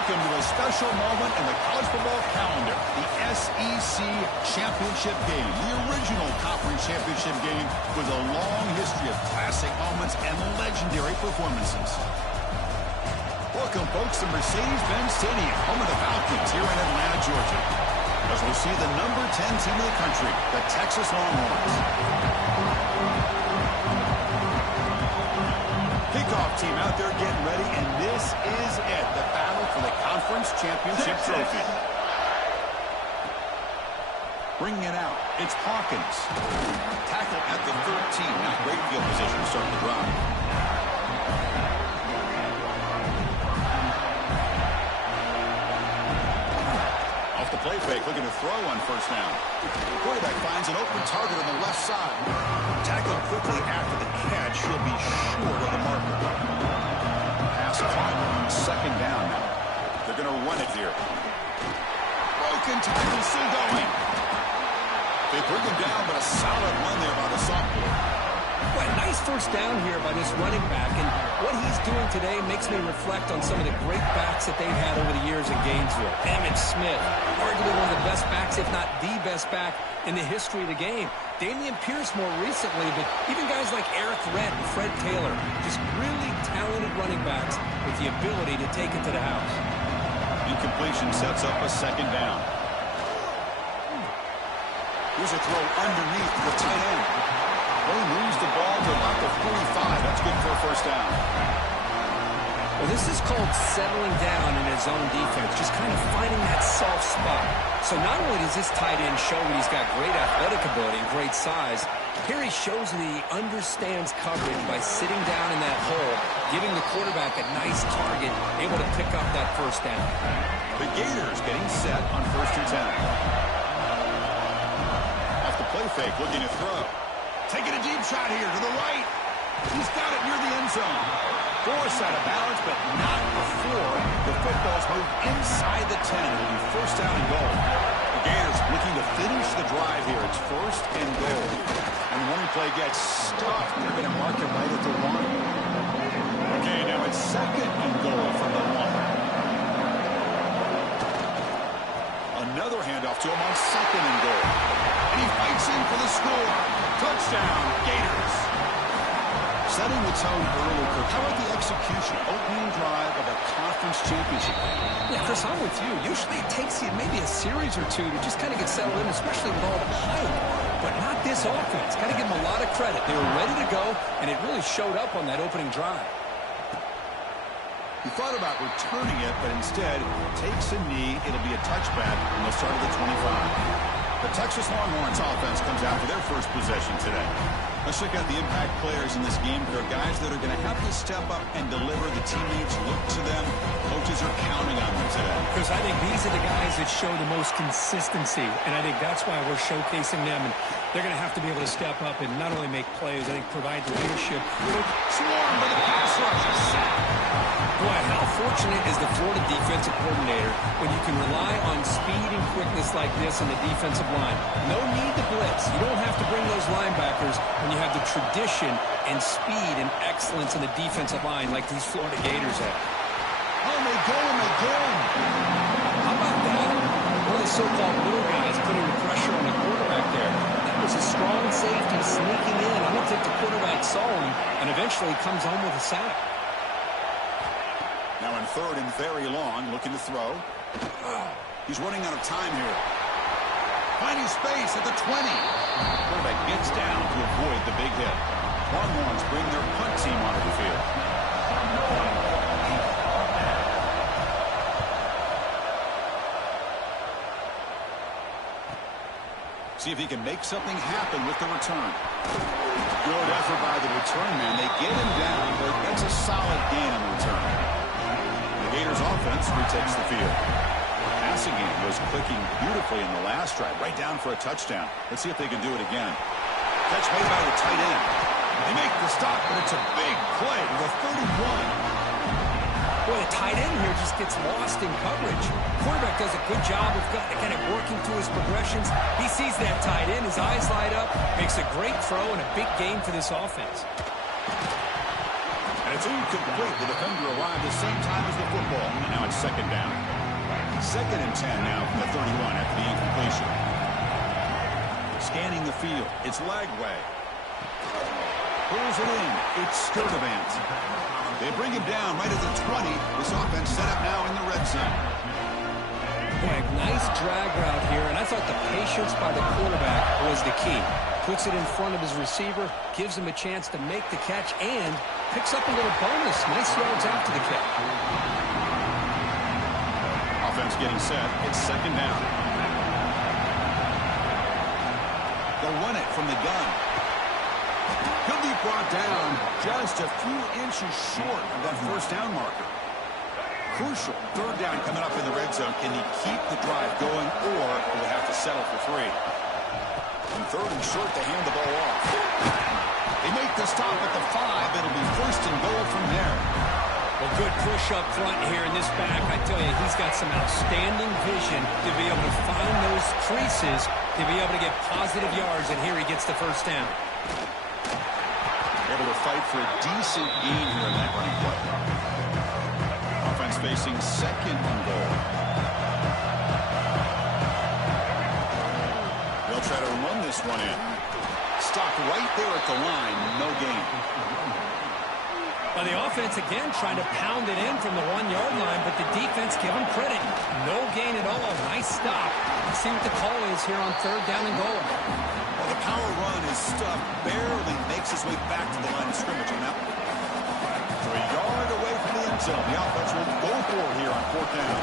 Welcome to a special moment in the college football calendar, the SEC Championship Game. The original conference championship game with a long history of classic moments and legendary performances. Welcome, folks, to Mercedes-Benz Stadium, home of the Falcons here in Atlanta, Georgia. As we see the number 10 team in the country, the Texas Longhorns. Kickoff team out there getting ready, and this is it, the battle for the conference championship trophy. Bringing it out, it's Hawkins. Tackle at the 13, not great field position to start the drive. Off the play fake, looking to throw on first down. The quarterback finds an open target on the left side. Tackled quickly after the catch, he'll be short of the marker. Pass caught, second down now. They're going to run it here. Broken tackle, still going. They bring him down, but a solid run there by the sophomore. Well, nice first down here by this running back, and what he's doing today makes me reflect on some of the great backs that they've had over the years in Gainesville. Emmitt Smith, arguably one of the best backs, if not the best back in the history of the game. Damian Pierce more recently, but even guys like Eric Redd and Fred Taylor, just really talented running backs with the ability to take it to the house. Incompletion sets up a second down. Here's a throw underneath the tight end. He moves the ball to about the 45. That's good for a first down. Well, this is called settling down in his own defense, just kind of finding that soft spot. So not only does this tight end show that he's got great athletic ability and great size, here he shows that he understands coverage by sitting down in that hole, giving the quarterback a nice target, able to pick up that first down. The Gators getting set on 1st and 10. Off the play fake, looking to throw. Taking a deep shot here to the right. He's got it near the end zone. Forced out of balance, but not before the football's moved inside the 10. It'll be first down and goal. The Gators looking to finish the drive here. It's first and goal. And the running play gets stopped. They're going to mark it right at the 1. Okay, now it's second and goal from the 1. Another handoff to him on second and goal. And he fights in for the score. Touchdown, Gators. Setting the tone early, Kirk. How about the execution? Opening drive of a conference championship game. Yeah, Chris, I'm with you. Usually it takes you maybe a series or two to just kind of get settled in, especially with all the hype. But not this offense. Got to give them a lot of credit. They were ready to go, and it really showed up on that opening drive. He thought about returning it, but instead takes a knee. It'll be a touchback, and they'll start at the 25. The Texas Longhorns offense comes out for their first possession today. Let's check out the impact players in this game. They're guys that are going to have to step up and deliver. The teammates look to them. Coaches are counting on them today. Because I think these are the guys that show the most consistency, and I think that's why we're showcasing them. And they're going to have to be able to step up and not only make plays, I think provide the leadership. Swarm by the pass rush. Boy, how fortunate is the Florida defensive coordinator when you can rely on speed and quickness like this in the defensive line. No need to blitz. You don't have to bring those linebackers when you have the tradition and speed and excellence in the defensive line like these Florida Gators have. Oh, they go again. How about that? One of the so-called little guys putting the pressure on the quarterback there. That was a strong safety sneaking in. I don't think the quarterback saw him, and eventually comes home with a sack. Now in third and very long, looking to throw. He's running out of time here. Finding space at the 20. Quarterback gets down to avoid the big hit. Longhorns bring their punt team onto the field. See if he can make something happen with the return. Good effort by the return man. They get him down, but that's a solid gain on the return. The Gators offense retakes the field. Passing game was clicking beautifully in the last drive, right down for a touchdown. Let's see if they can do it again. Catch made by the tight end. They make the stop, but it's a big play to the 31. Boy, the tight end here just gets lost in coverage. Quarterback does a good job of kind of working through his progressions. He sees that tight end, his eyes light up, makes a great throw and a big gain for this offense. And it's incomplete. The defender arrived the same time as the football. And now it's second down. 2nd and 10 now from the 31 after the incompletion. Scanning the field. It's Lagway. Pulls it in. It's Sturdivant. They bring him down right at the 20. This offense set up now in the red zone. Boy, nice drag route here, and I thought the patience by the quarterback was the key. Puts it in front of his receiver, gives him a chance to make the catch, and picks up a little bonus. Nice yards after the kick. Offense getting set. It's second down. They'll run it from the gun. He'll be brought down just a few inches short of that first down marker. Crucial. 3rd down coming up in the red zone. Can he keep the drive going, or will he have to settle for 3? And 3rd and short, they hand the ball off. They make the stop at the 5. It'll be 1st and goal from there. Well, good push up front here in this back. I tell you, he's got some outstanding vision to be able to find those creases, to be able to get positive yards, and here he gets the 1st down. Able to fight for a decent gain here in that running play. Offense facing 2nd and goal. They'll try to run this one in. Stopped right there at the line. No gain. Well, the offense, again, trying to pound it in from the 1-yard line, but the defense, give them credit. No gain at all. Nice stop. Let's see what the call is here on 3rd down and goal. Well, the power run is stuffed. Barely makes his way back to the line of scrimmage on that one. So a yard away from the end zone. The offense will go for it here on 4th down.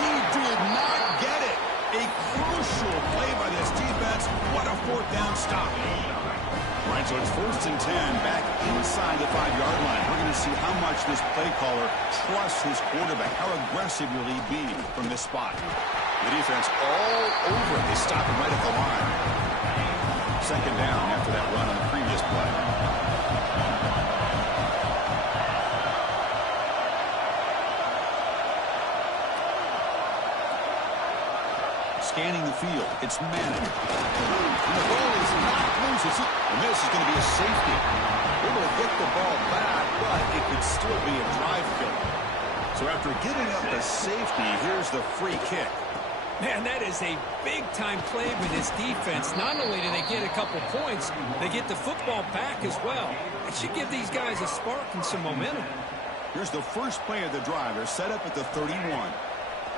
He did not get it. A crucial play by this defense. What a 4th down stop. All right, so it's 1st and 10 back inside the 5-yard line. We're going to see how much this play caller trusts his quarterback. How aggressive will he be from this spot? The defense all over it. They stop him right at the line. 2nd down after that run on the previous play. Scanning the field. It's Manning. And the ball is not loose. And this is going to be a safety. Able to get the ball back, but it could still be a drive killer. So after giving up the safety, here's the free kick. Man, that is a big-time play with this defense. Not only do they get a couple points, they get the football back as well. It should give these guys a spark and some momentum. Here's the first play of the drive. They're set up at the 31.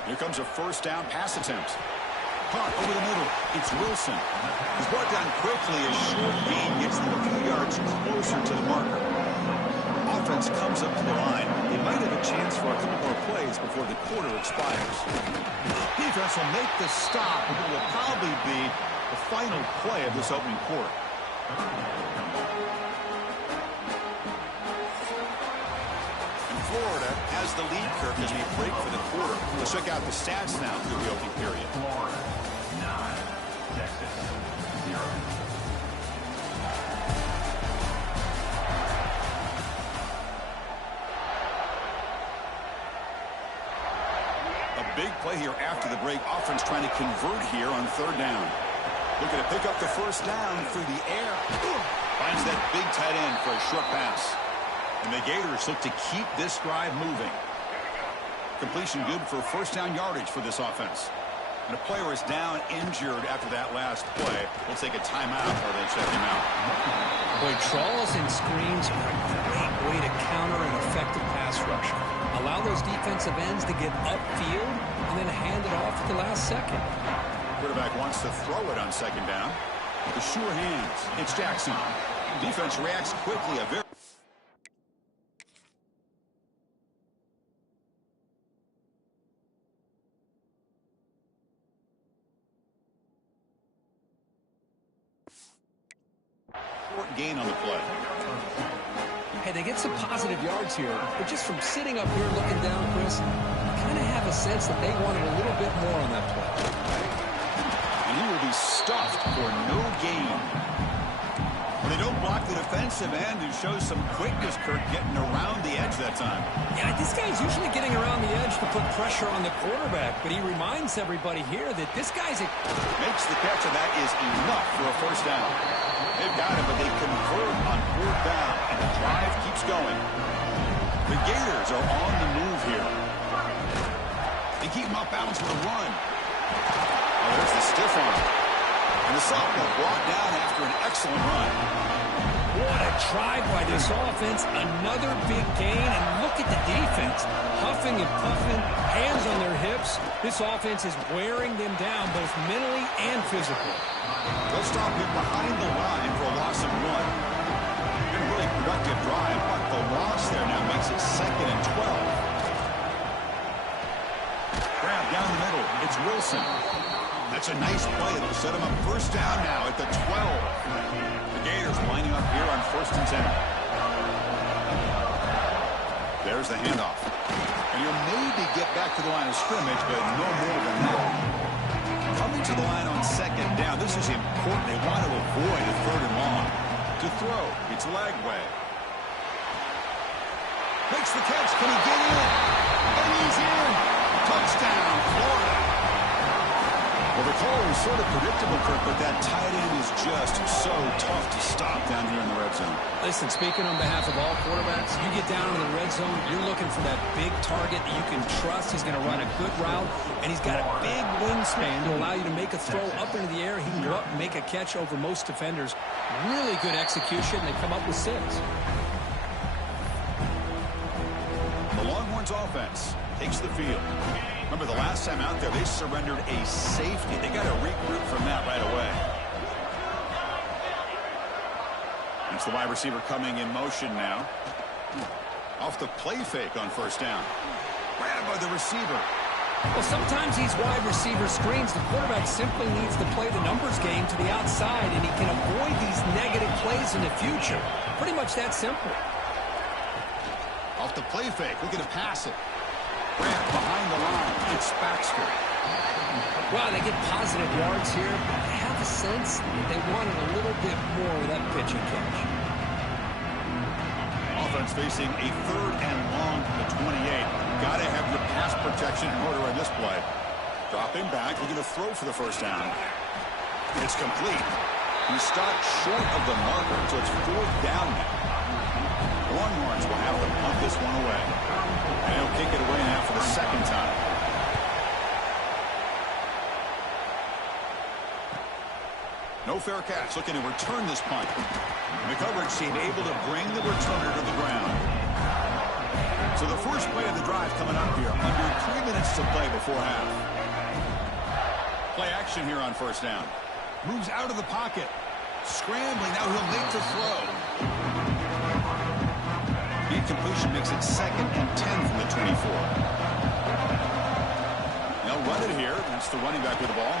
Here comes a 1st down pass attempt. Caught over the middle. It's Wilson. He's brought down quickly as short gain gets them a few yards closer to the marker. Offense comes up to the line. They might have a chance for a couple more plays before the quarter expires. Defense will make the stop, and it will probably be the final play of this opening quarter. Florida has the lead, Kirk, as we break for the quarter. Let's check out the stats now through the opening period. Florida 9, Texas 0. A big play here after the break. Offense trying to convert here on 3rd down. Looking to pick up the 1st down through the air. Finds that big tight end for a short pass. And the Gators look to keep this drive moving. Completion good for 1st down yardage for this offense. And a player is down injured after that last play. We'll take a timeout or they check him out. Boy, draws and screens are a great way to counter an effective pass rush. Allow those defensive ends to get upfield and then hand it off at the last second. Quarterback wants to throw it on 2nd down. The sure hands. It's Jackson. Defense reacts quickly. A very gain on the play. Hey, they get some positive yards here, but just from sitting up here looking down, Chris, I kind of have a sense that they wanted a little bit more on that play. And he will be stuffed for no gain. They don't block the defensive end and show some quickness, Kirk, getting around the edge that time. Yeah, this guy's usually getting around the edge to put pressure on the quarterback, but he reminds everybody here that this guy's makes the catch, and that is enough for a first down. They've got it, but they convert on fourth down, and the drive keeps going. The Gators are on the move here. They keep him off balance with a run. Oh, there's the stiff arm. And the sophomore brought down after an excellent run. What a drive by this offense. Another big gain, and look at the defense. Huffing and puffing, hands on their hips. This offense is wearing them down both mentally and physically. They'll stop him behind the line for a loss of 1. Been a really productive drive, but the loss there now makes it 2nd and 12. Grab down the middle. It's Wilson. That's a nice play. It'll set him up first down now at the 12. The Gators lining up here on 1st and 10. There's the handoff. And he'll maybe get back to the line of scrimmage, but no more than that. Coming to the line on 2nd down. This is important. They want to avoid a 3rd and long. To throw. It's Lagway. Makes the catch. Can he get in? And he's in. Touchdown, Florida. Well, the call was sort of predictable, Kirk, but that tight end is just so tough to stop down here in the red zone. Listen, speaking on behalf of all quarterbacks, you get down in the red zone, you're looking for that big target that you can trust. He's going to run a good route, and he's got a big wingspan to allow you to make a throw up into the air. He can go up and make a catch over most defenders. Really good execution. They come up with 6. The Longhorns offense takes the field. Remember, the last time out there, they surrendered a safety. They got to regroup from that right away. It's the wide receiver coming in motion now. Off the play fake on first down. Grabbed by the receiver. Well, sometimes these wide receiver screens, the quarterback simply needs to play the numbers game to the outside, and he can avoid these negative plays in the future. Pretty much that simple. Off the play fake. Look at him pass it. Grant behind the line. It's Baxter. Well, they get positive yards here, but I have a sense that they wanted a little bit more of that pitch and catch. Offense facing a 3rd and long to the 28. Got to have your pass protection in order on this play. Dropping back, looking to throw for the first down. It's complete. He stopped short of the marker, so it's 4th down now. The Longhorns will have to punt this one away. And he'll kick it away now for the 2nd time. No fair catch, looking to return this punt. And the coverage team able to bring the returner to the ground. So the first play of the drive coming up here. Under 3 minutes to play before half. Play action here on first down. Moves out of the pocket. Scrambling, now he'll make the throw. Incompletion makes it 2nd and 10 from the 24. They'll run it here. That's the running back with the ball.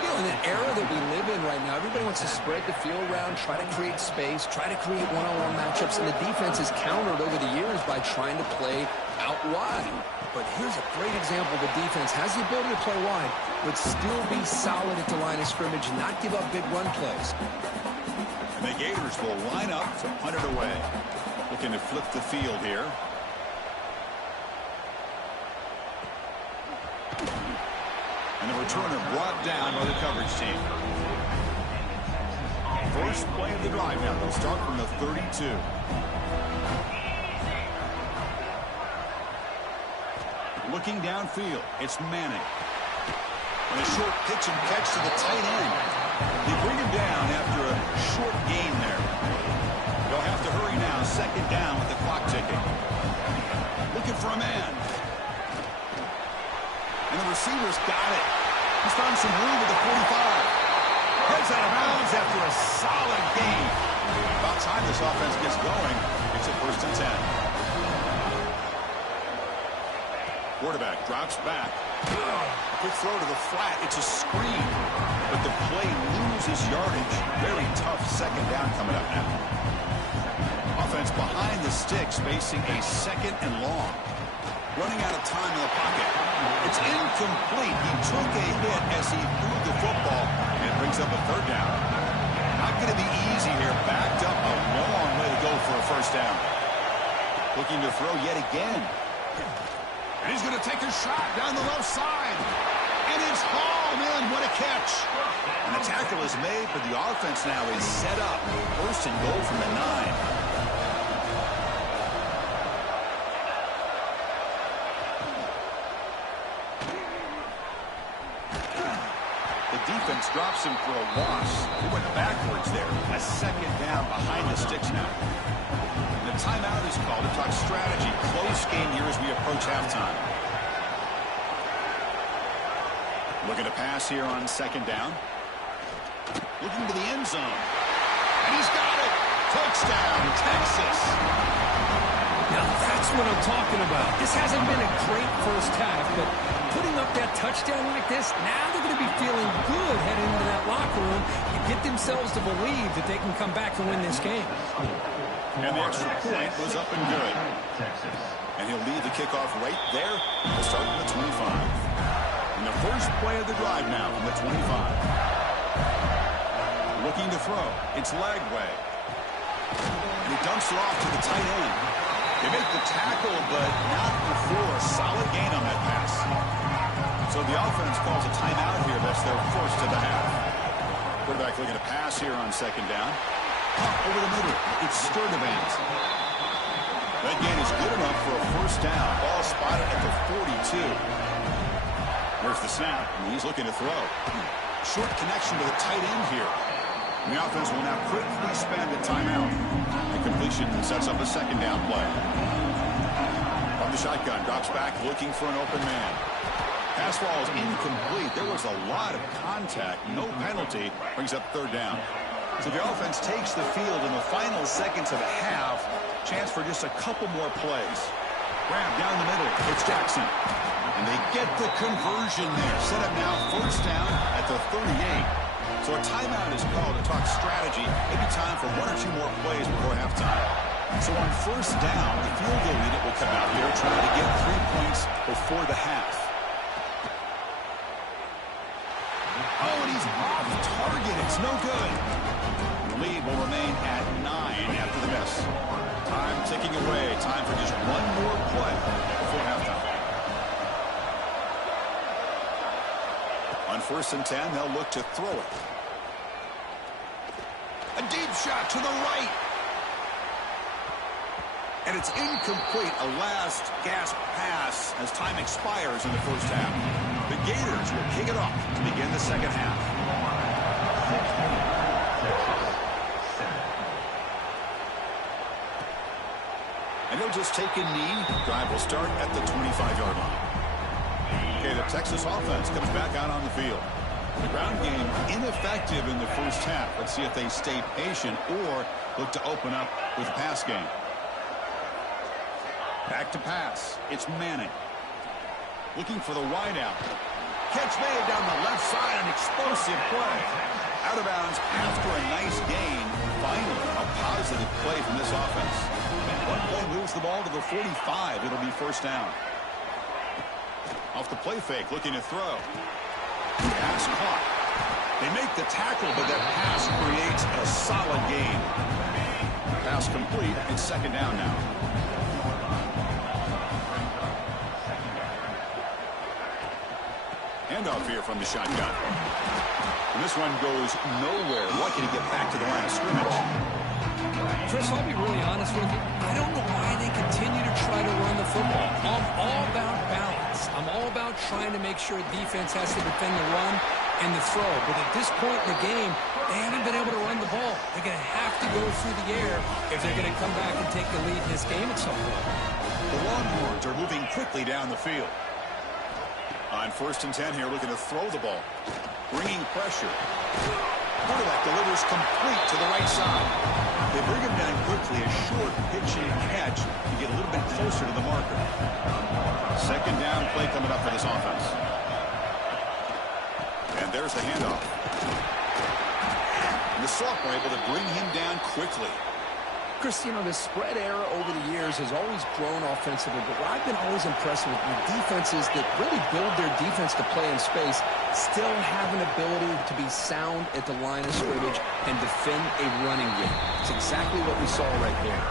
You know, in the era that we live in right now, everybody wants to spread the field around, try to create space, try to create one-on-one matchups, and the defense has countered over the years by trying to play out wide. But here's a great example. The defense has the ability to play wide, but still be solid at the line of scrimmage, not give up big run plays. And the Gators will line up to punt it away. Looking to flip the field here. And the returner brought down by the coverage team. First play of the drive now. They'll start from the 32. Looking downfield, it's Manning. And a short pitch and catch to the tight end. They bring him down after a short gain there. They'll have to hurry now. 2nd down with the clock ticking. Looking for a man. And the receiver's got it. He's found some room at the 45. Heads out of bounds after a solid gain. About time this offense gets going. It's at 1st and 10. Quarterback drops back. Quick throw to the flat. It's a screen. But the play loses yardage. Very tough 2nd down coming up now. Offense behind the sticks facing a 2nd and long. Running out of time in the pocket. It's incomplete. He took a hit as he threw the football. And it brings up a 3rd down. Not going to be easy here. Backed up a long way to go for a first down. Looking to throw yet again. And he's going to take a shot down the left side. And it's hauled in. What a catch. And the tackle is made, but the offense now is set up. First and goal from the 9. Defense drops him for a loss. He went backwards there. A second down behind the sticks now. And the timeout is called to talk strategy. Close game here as we approach halftime. Looking to pass here on second down. Looking to the end zone. And he's got it. Touchdown, Texas. Now that's what I'm talking about. This hasn't been a great first half, but putting up that touchdown like this, now they're going to be feeling good heading into that locker room and get themselves to believe that they can come back and win this game. And the extra point was up and good. And he'll lead the kickoff right there. We'll start from the 25. And the first play of the drive now from the 25. Looking to throw. It's leg way. And he dumps it off to the tight end. They make the tackle, but not before a solid gain on that pass. So the offense calls a timeout here. That's their first of the half. Quarterback looking to pass here on second down. Up over the middle. It's Sturdivant. That gain is good enough for a first down. Ball spotted at the 42. There's the snap, and he's looking to throw. Short connection to the tight end here. And the offense will now quickly spend a timeout. The completion sets up a second down play. From the shotgun, drops back looking for an open man. Pass ball is incomplete. There was a lot of contact. No penalty. Brings up third down. So the offense takes the field in the final seconds of the half. Chance for just a couple more plays. Grab down the middle. It's Jackson. And they get the conversion there. Set up now first down at the 38. So a timeout is called to talk strategy. Maybe time for one or two more plays before halftime. So on first down, the field goal unit will come out here trying to get 3 points before the half. Oh, and he's off target. It's no good. The lead will remain at 9 after the miss. Time ticking away. Time for just one more play before halftime. On first and 10, they'll look to throw it. A deep shot to the right. And it's incomplete. A last gasp pass as time expires in the first half. The Gators will kick it off to begin the second half. And they'll just take a knee. Drive will start at the 25-yard line. Okay, the Texas offense comes back out on the field. The ground game ineffective in the first half. Let's see if they stay patient or look to open up with a pass game. Back to pass. It's Manning. Looking for the wideout. Catch made down the left side. An explosive play. Out of bounds after a nice gain. Finally, a positive play from this offense. One play moves the ball to the 45. It'll be first down. Off the play fake, looking to throw. Pass caught. They make the tackle, but that pass creates a solid gain. Pass complete. It's second down now. Handoff here from the shotgun. And this one goes nowhere. Lucky to get back to the line of scrimmage. Chris, I'll be really honest with you. I don't know why they continue to try to run the football. I'm all about balance. I'm all about trying to make sure defense has to defend the run and the throw. But at this point in the game, they haven't been able to run the ball. They're going to have to go through the air if they're going to come back and take the lead in this game at some point. The Longhorns are moving quickly down the field. On first and 10 here, looking to throw the ball. Bringing pressure. Quarterback delivers complete to the right side. They bring him down quickly, a short pitching catch to get a little bit closer to the marker. Second down play coming up for this offense. And there's the handoff. And the sophomore able to bring him down quickly. Chris, you know, the spread era over the years has always grown offensively, but what I've been always impressed with defenses that really build their defense to play in space still have an ability to be sound at the line of scrimmage and defend a running game. It's exactly what we saw right there.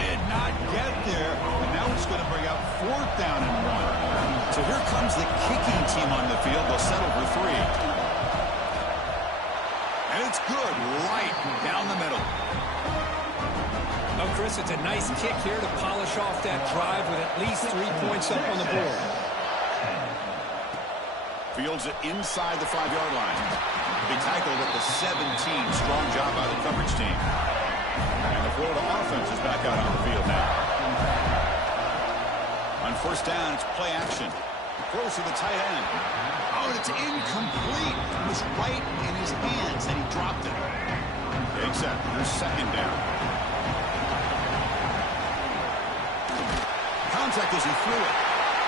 Did not get there, and now it's going to bring up 4th down and 1. So here comes the kicking team on the field. They'll settle for 3. And it's good, right down the middle. Oh, Chris, it's a nice kick here to polish off that drive with at least 3 points up on the board. Fields it inside the 5-yard line. They tackled at the 17. Strong job by the coverage team. And the Florida offense is back out on the field now. On 1st down, it's play action. Throws to the tight end. Oh, and it's incomplete. It was right in his hands, and he dropped it. Takes that. Here's 2nd down. Contact as he threw it.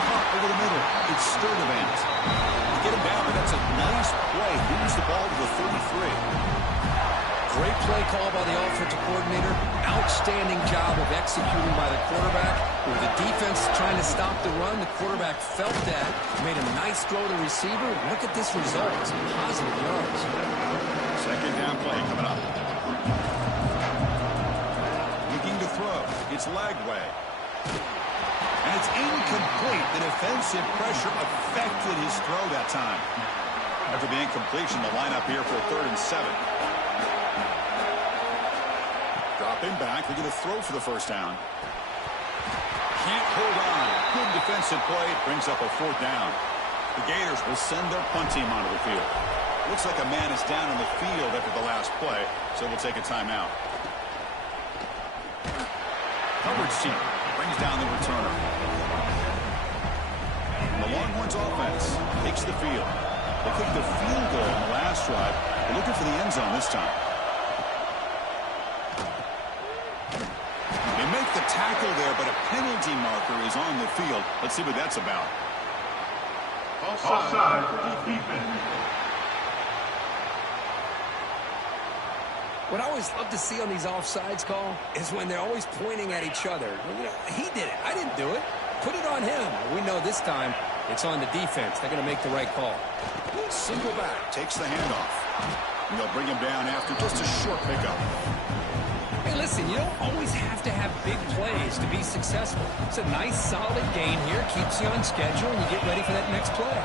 Caught over the middle. It's Sturdivant. To get him down, but that's a nice play. Moves the ball to the 33. Great play call by the offensive coordinator. Outstanding job of executing by the quarterback. With the defense trying to stop the run, the quarterback felt that. Made a nice throw to the receiver. Look at this result. Some positive yards. 2nd down play coming up. Looking to throw. It's Lagway. And it's incomplete. The defensive pressure affected his throw that time. After the incompletion, the lineup here for 3rd and 7. Dropping back. They're going to throw for the 1st down. Can't hold on. Good defensive play. Brings up a 4th down. The Gators will send their punt team onto the field. Looks like a man is down on the field after the last play, so we'll take a timeout. Coverage team brings down the returner. And the Longhorns offense takes the field. They kicked the field goal in the last drive. They're looking for the end zone this time. They make the tackle there, but a penalty marker is on the field. Let's see what that's about. Offside defense. What I always love to see on these offsides call is when they're always pointing at each other. You know, he did it. I didn't do it. Put it on him. We know this time it's on the defense. They're going to make the right call. Single back takes the handoff. And they'll bring him down after just a short pickup. Hey, listen, you don't always have to have big plays to be successful. It's a nice, solid gain here. Keeps you on schedule, and you get ready for that next play.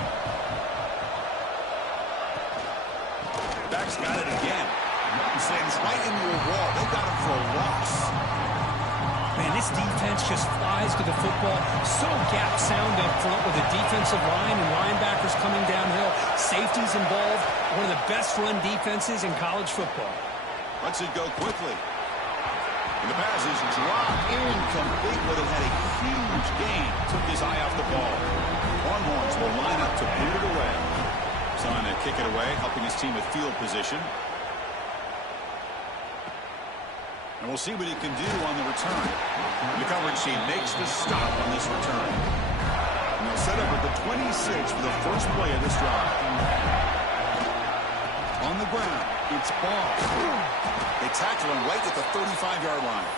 Back's got it again. He sends right into a wall. They got him for a loss. Man, this defense just flies to the football. So gap sound up front with the defensive line and linebackers coming downhill. Safeties involved. One of the best run defenses in college football. Lets it go quickly. And the pass is dropped incomplete, but it had a huge gain. Took his eye off the ball. Longhorns will line up to boot it away. Trying to kick it away, helping his team with field position. And we'll see what he can do on the return. The coverage team makes the stop on this return. And they'll set up at the 26 for the first play of this drive. On the ground, it's ball. They tackle him right at the 35-yard line.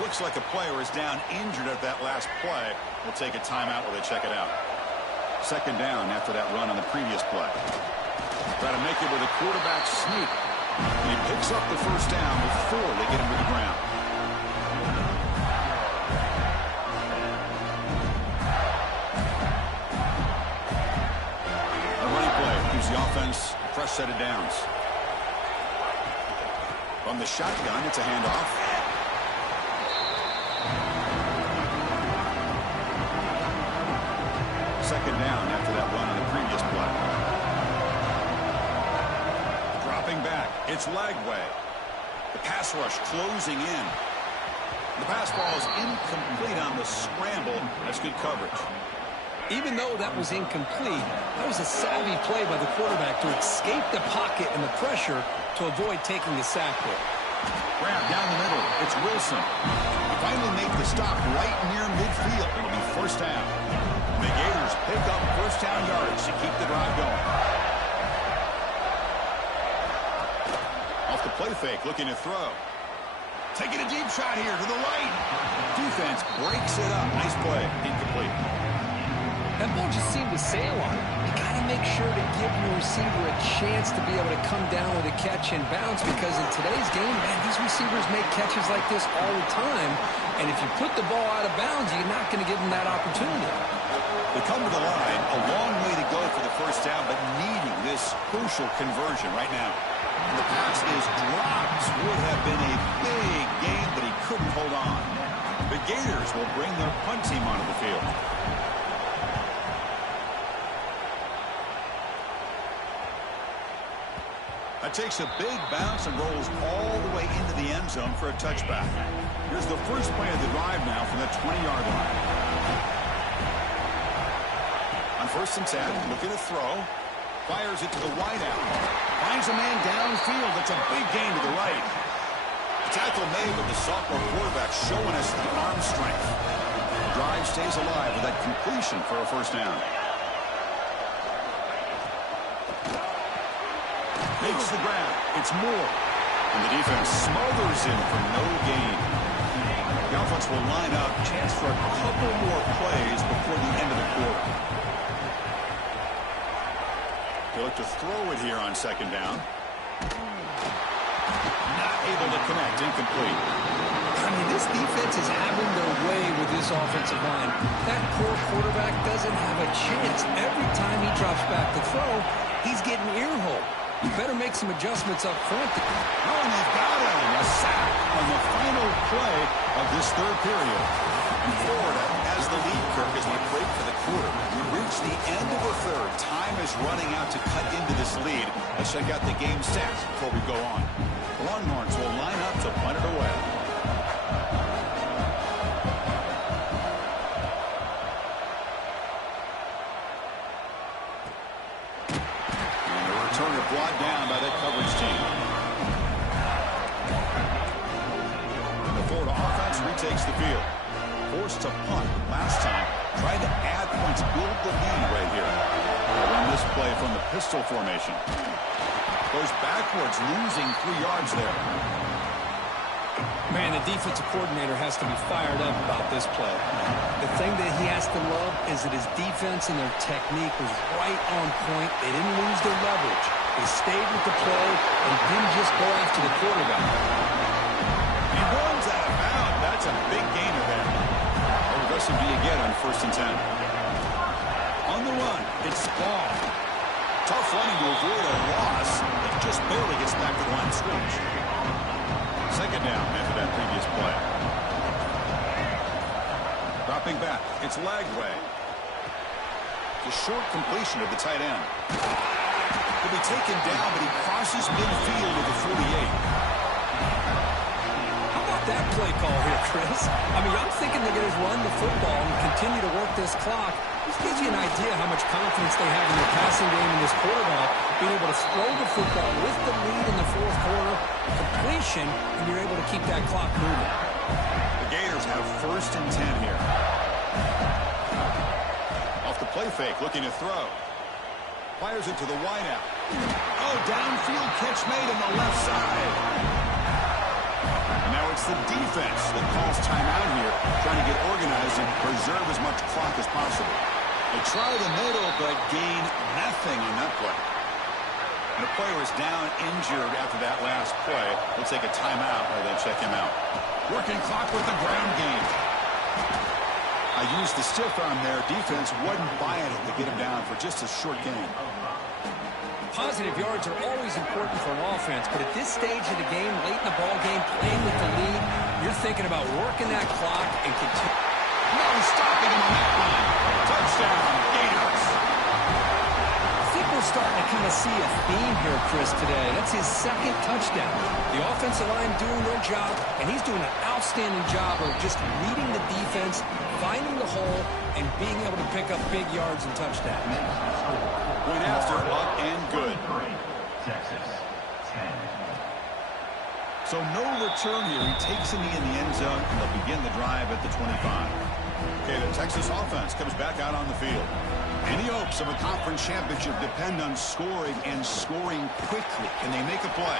Looks like a player is down injured at that last play. We'll take a timeout while they check it out. 2nd down after that run on the previous play. Try to make it with a quarterback sneak. And he picks up the 1st down before they get him to the ground. A running play gives the offense a fresh set of downs. From the shotgun, it's a handoff. Second down after that run on the previous play. Dropping back, it's Lagway. The pass rush closing in. The pass ball is incomplete on the scramble. That's good coverage. Even though that was incomplete, that was a savvy play by the quarterback to escape the pocket and the pressure to avoid taking the sack there. Grab down the middle. It's Wilson. He finally make the stop right near midfield. It'll be 1st down. The Gators pick up 1st down yardage to keep the drive going. Off the play fake, looking to throw. Taking a deep shot here to the right. Defense breaks it up. Nice play. Incomplete. That ball just seemed to sail on him. You got to make sure to give your receiver a chance to be able to come down with a catch and bounce, because in today's game, man, these receivers make catches like this all the time. And if you put the ball out of bounds, you're not going to give them that opportunity. They come to the line. A long way to go for the first down, but needing this crucial conversion right now. And the pass is dropped. Would have been a big game, but he couldn't hold on. The Gators will bring their punt team onto the field. That takes a big bounce and rolls all the way into the end zone for a touchback. Here's the first play of the drive now from the 20-yard line. On 1st and 10, looking to throw. Fires it to the wideout. Finds a man downfield. That's a big gain to the right. The tackle made with the sophomore quarterback showing us the arm strength. The drive stays alive with that completion for a first down. Makes the grab. It's Moore. And the defense smothers him for no gain. The offense will line up. Chance for a couple more plays before the end of the quarter. They look to throw it here on 2nd down. Not able to connect. Incomplete. I mean, this defense is having their way with this offensive line. That poor quarterback doesn't have a chance. Every time he drops back to throw, he's getting ear-holed. You better make some adjustments up front. Oh, and they've got him. A sack on the final play of this 3rd period. And Florida has the lead, Kirk, as we break for the quarter. We reach the end of the 3rd. Time is running out to cut into this lead. Let's check out the game stats before we go on. The Longhorns will line up to punt it away. Brought down by that coverage team. And the Florida offense retakes the field. Forced to punt last time. Trying to add points, build the lead right here. They'll run this play from the pistol formation. Goes backwards, losing 3 yards there. Man, the defensive coordinator has to be fired up about this play. The thing that he has to love is that his defense and their technique was right on point. They didn't lose their leverage. They stayed with the play and didn't just go after the quarterback. He runs out of bounds. That's a big gainer there. How aggressive do you get on 1st and 10? On the run, it's Ball. Tough running to avoid a loss. It just barely gets back to the line of scrimmage. 2nd down after that previous play. Dropping back, it's Lagway. The short completion of the tight end. He'll be taken down, but he crosses midfield at the 48. How about that play call here, Chris? I mean, I'm thinking they're going to run the football and continue to work this clock. This gives you an idea how much confidence they have in their passing game and this quarterback being able to throw the football with the lead in the 4th quarter, completion, and you're able to keep that clock moving. The Gators have 1st and 10 here. Off the play fake, looking to throw. Fires it to the wideout. Oh, downfield catch made on the left side. And now it's the defense that calls timeout here, trying to get organized and preserve as much clock as possible. They try the middle, but gain nothing on that play. And the player is down injured after that last play. They'll take a timeout or they check him out. Working clock with the ground game. I used the stiff arm there. Defense wasn't buying it to get him down for just a short game. Positive yards are always important for an offense, but at this stage of the game, late in the ball game, playing with the lead, you're thinking about working that clock and continue. No stopping him on that line. Touchdown, Gators. I think we're starting to kind of see a theme here, Chris, today. That's his 2nd touchdown. The offensive line doing their job, and he's doing an outstanding job of just reading the defense, finding the hole, and being able to pick up big yards and touchdowns. Went after, up and good. Texas, 10. So no return here. He takes a knee in the end zone, and they'll begin the drive at the 25. Okay, the Texas offense comes back out on the field. Any hopes of a conference championship depend on scoring and scoring quickly. Can they make a play?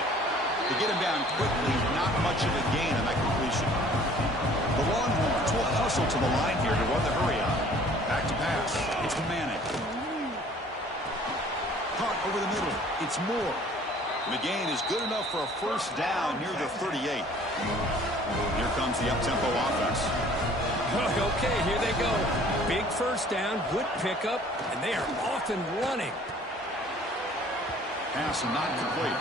To get him down quickly, not much of a gain on that completion. The Longhorns will hustle to the line here to run the hurry on. Back to pass. It's to Manning. Caught over the middle. It's Moore. The gain is good enough for a first down near the 38. Here comes the up-tempo offense. Okay, here they go. Big first down, good pickup, and they are off and running. Pass not complete.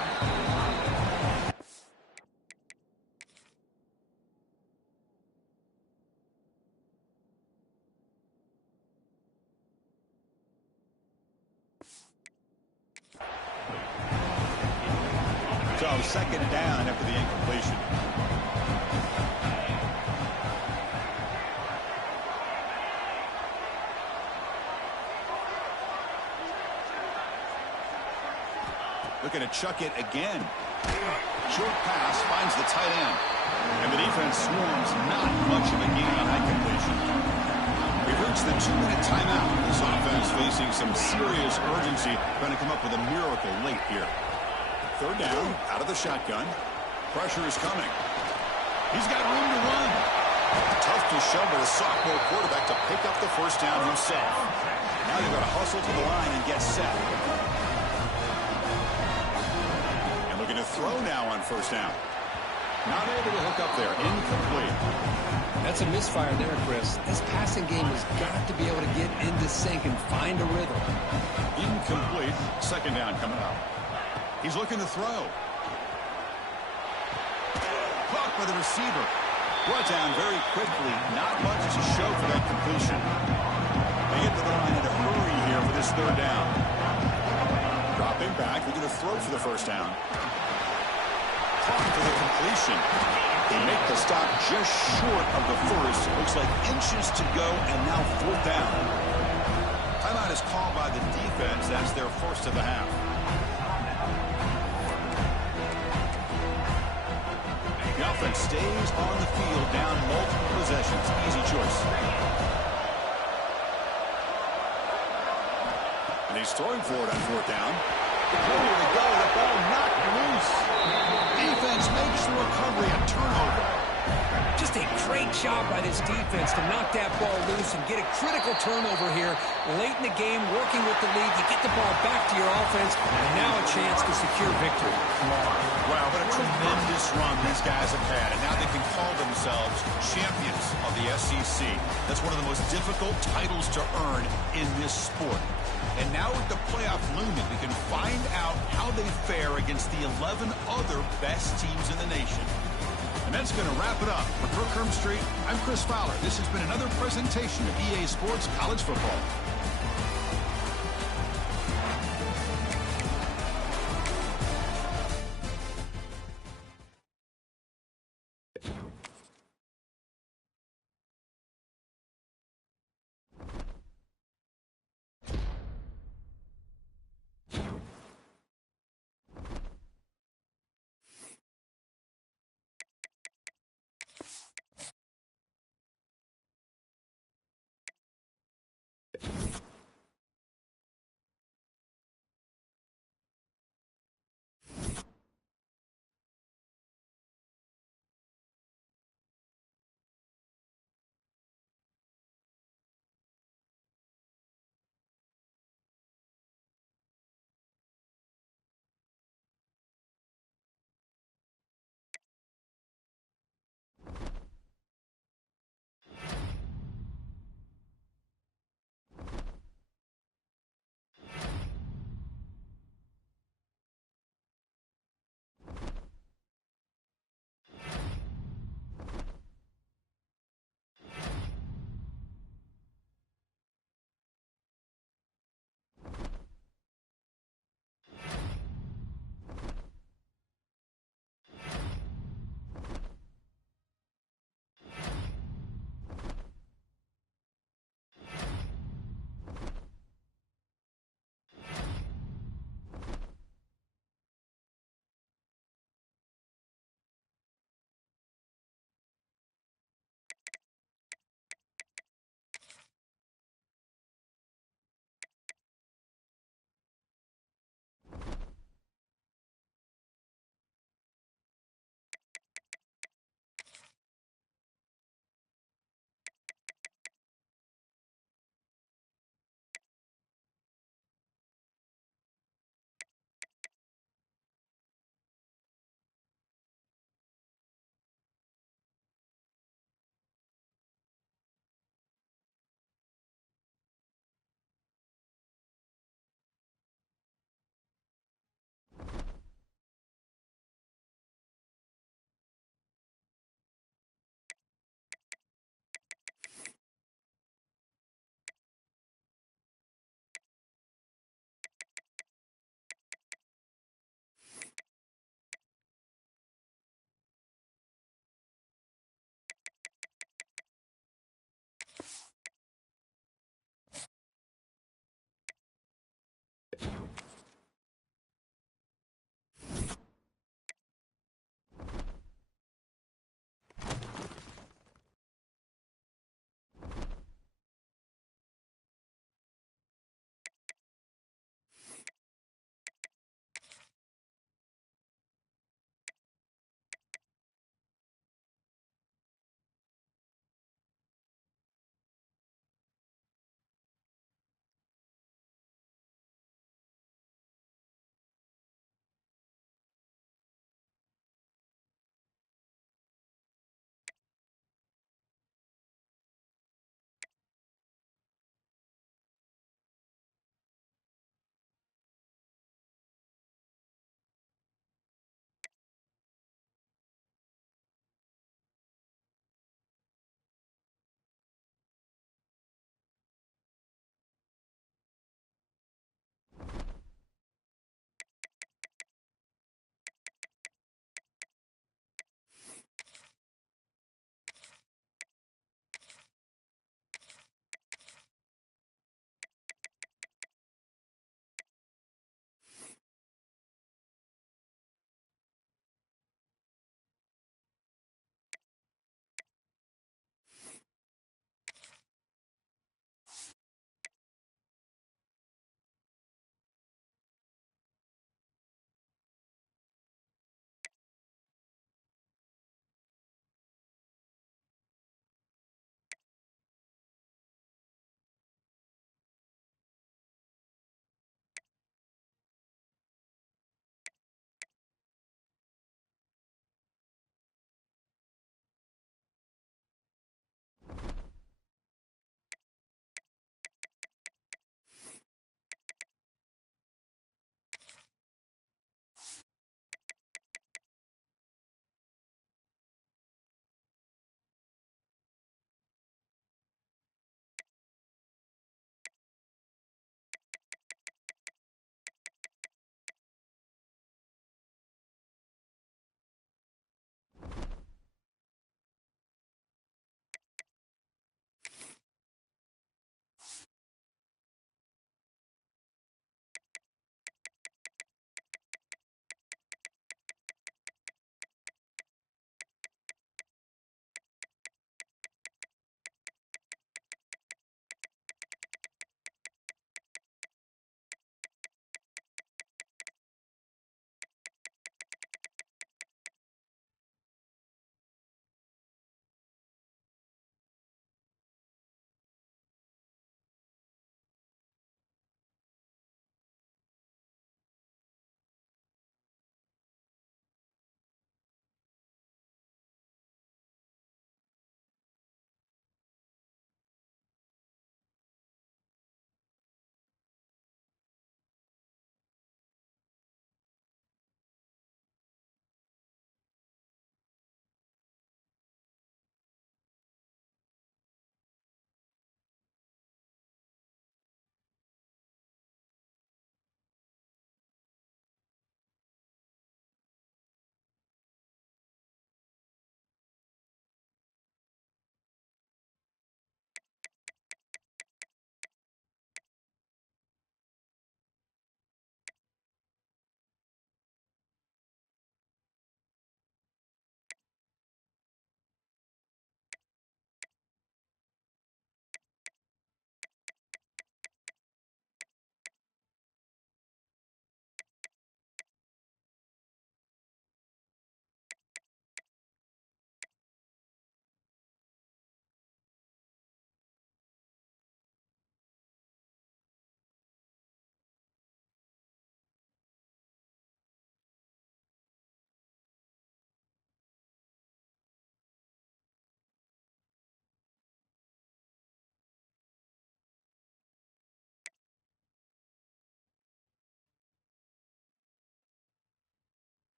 So second down after the incompletion. Looking to chuck it again. Short pass finds the tight end. And the defense swarms, not much of a gain on that completion. We've reached the 2-minute timeout. This offense facing some serious urgency, trying to come up with a miracle late here. Third down, out of the shotgun. Pressure is coming. He's got room to run. Tough to show by the sophomore quarterback to pick up the first down himself. Now they've got to hustle to the line and get set. And looking to throw now on first down. Not able to hook up there. Incomplete. That's a misfire there, Chris. This passing game has got to be able to get into sync and find a rhythm. Incomplete. Second down coming up. He's looking to throw. Caught by the receiver. Brought down very quickly. Not much to show for that completion. They get to the line in a hurry here for this third down. Dropping back. They're going to throw for the first down. Caught for the completion. They make the stop just short of the first. Looks like inches to go, and now fourth down. Timeout is called by the defense. That's their first of the half. The offense stays on the field, down multiple possessions. Easy choice. And he's throwing for it on fourth down. Here we go. The ball knocked loose. Defense makes the recovery, a turnover. Just a great job by this defense to knock that ball loose and get a critical turnover here late in the game, working with the lead. You get the ball back to your offense, and now a chance to secure victory. Wow, what a tremendous run these guys have had, and now they can call themselves champions of the SEC. That's one of the most difficult titles to earn in this sport. And now with the playoff looming, we can find out how they fare against the 11 other best teams in the nation. And that's going to wrap it up. For Brooke Hermstreet, I'm Chris Fowler. This has been another presentation of EA Sports College Football. 10.